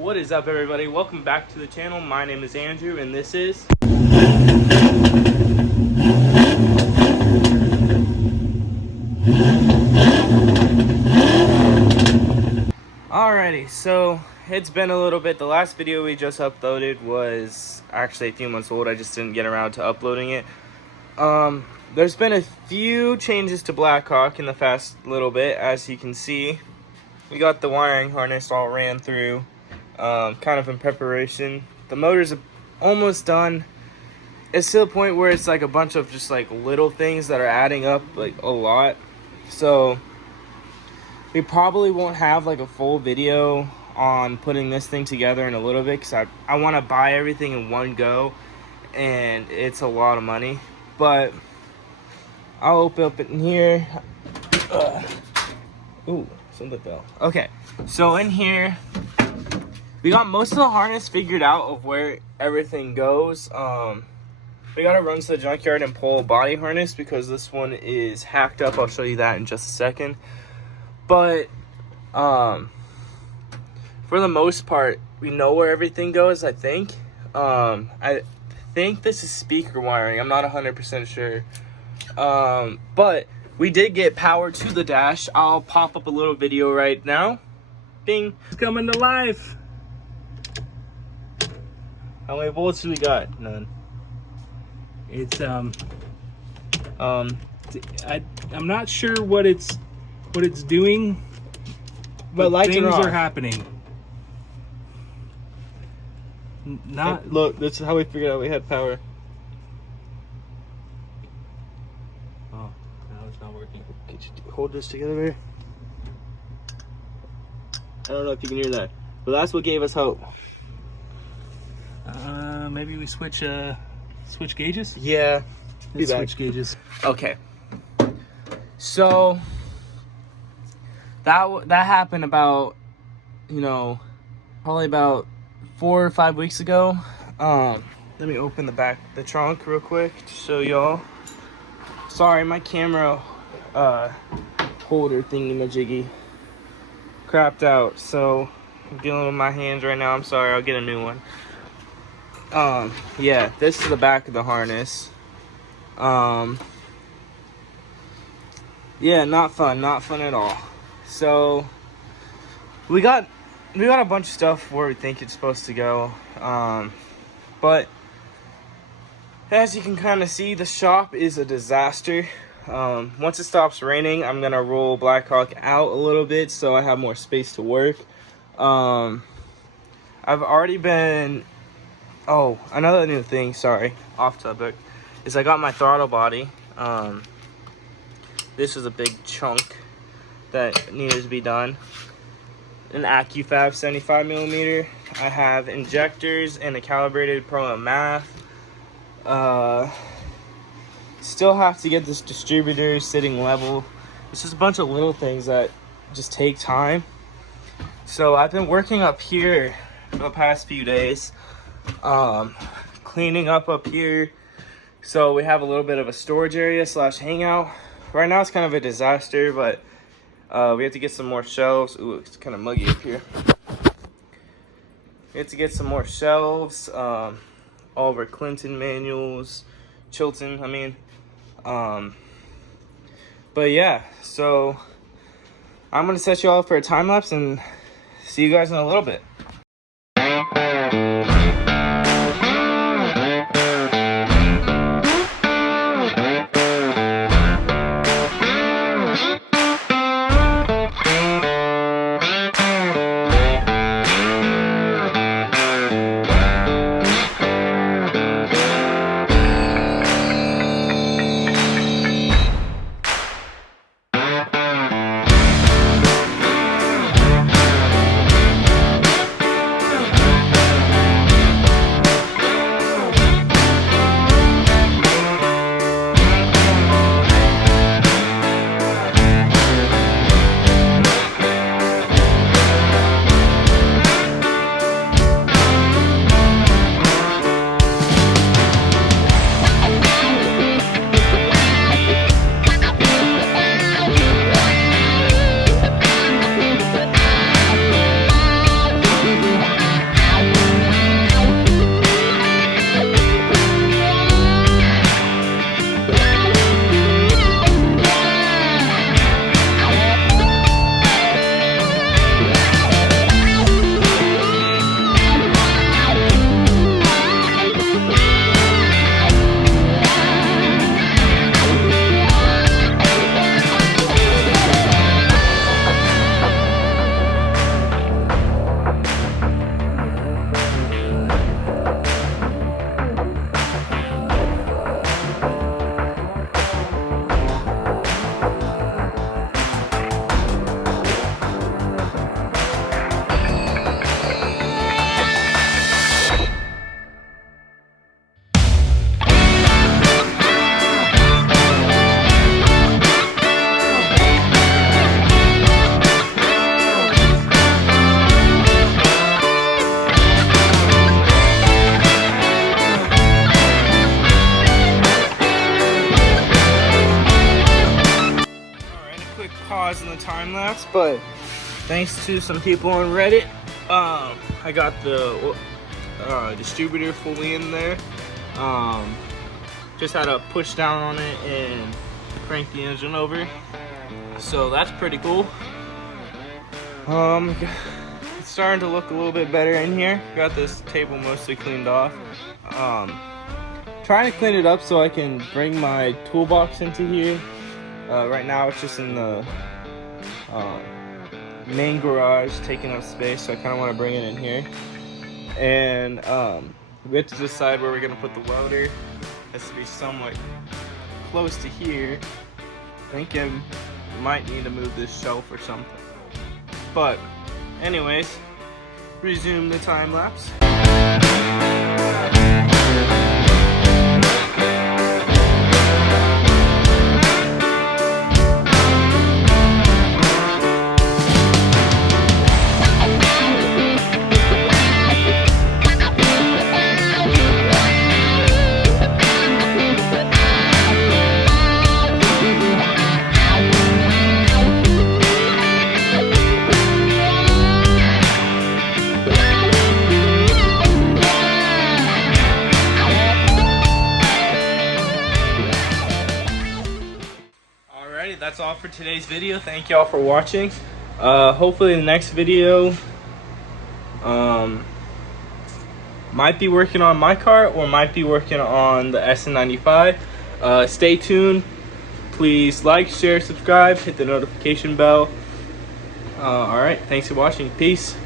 What is up, everybody? Welcome back to the channel. My name is Andrew and this is Alrighty, so it's been a little bit. The last video we just uploaded was actually a few months old. I just didn't get around to uploading it. There's been a few changes to Blackhawk in the past little bit. As you can see, we got the wiring harness all ran through, kind of in preparation. The motor's almost done. It's to the point where it's like a bunch of just like little things that are adding up like a lot. So we probably won't have like a full video on putting this thing together in a little bit, because I want to buy everything in one go and it's a lot of money. But I'll open up in here. Ooh, something fell. Okay, so in here we got most of the harness figured out of where everything goes. We gotta run to the junkyard and pull a body harness because this one is hacked up. I'll show you that in just a second. But for the most part, we know where everything goes, I think. I think this is speaker wiring. I'm not 100% sure. But we did get power to the dash. I'll pop up a little video right now. Bing. It's coming to life. How many bullets do we got? None. It's I'm not sure what it's doing, but things are happening. Not and look, this is how we figured out we had power. Oh, now it's not working. Could you hold this together there? I don't know if you can hear that, but that's what gave us hope. Maybe we switch gauges? Yeah. Let's switch gauges. Okay. So that happened about, probably about 4 or 5 weeks ago. Let me open the trunk real quick to show y'all. Sorry, my camera holder thingy-majiggy crapped out, so I'm dealing with my hands right now. I'm sorry, I'll get a new one. Yeah, this is the back of the harness. Yeah, not fun at all. So we got a bunch of stuff where we think it's supposed to go. But as you can kind of see, the shop is a disaster. Once it stops raining, I'm gonna roll Blackhawk out a little bit so I have more space to work. I've already been... Oh, another new thing, sorry, off topic, is I got my throttle body. This is a big chunk that needed to be done. An AccuFab 75mm. I have injectors and a calibrated pro and math. Still have to get this distributor sitting level. It's just a bunch of little things that just take time. So I've been working up here for the past few days. Cleaning up here so we have a little bit of a storage area / hangout. Right now it's kind of a disaster, but we have to get some more shelves. Ooh, it's kind of muggy up here. We have to get some more shelves, all of our Clinton manuals, Chilton, I mean. But yeah, so I'm gonna set you all for a time lapse and see you guys in a little bit. but thanks to some people on Reddit, I got the distributor fully in there. Just had to push down on it and crank the engine over, so that's pretty cool. It's starting to look a little bit better in here. Got this table mostly cleaned off. Trying to clean it up so I can bring my toolbox into here. Right now it's just in the main garage, taking up space, so I kind of want to bring it in here. And we have to decide where we're going to put the welder. It has to be somewhat close to here. I think I might need to move this shelf or something. But anyways, resume the time lapse. That's all for today's video. Thank y'all for watching. Hopefully the next video might be working on my car or might be working on the SN95. Stay tuned. Please like, share, subscribe, hit the notification bell. Alright, thanks for watching. Peace.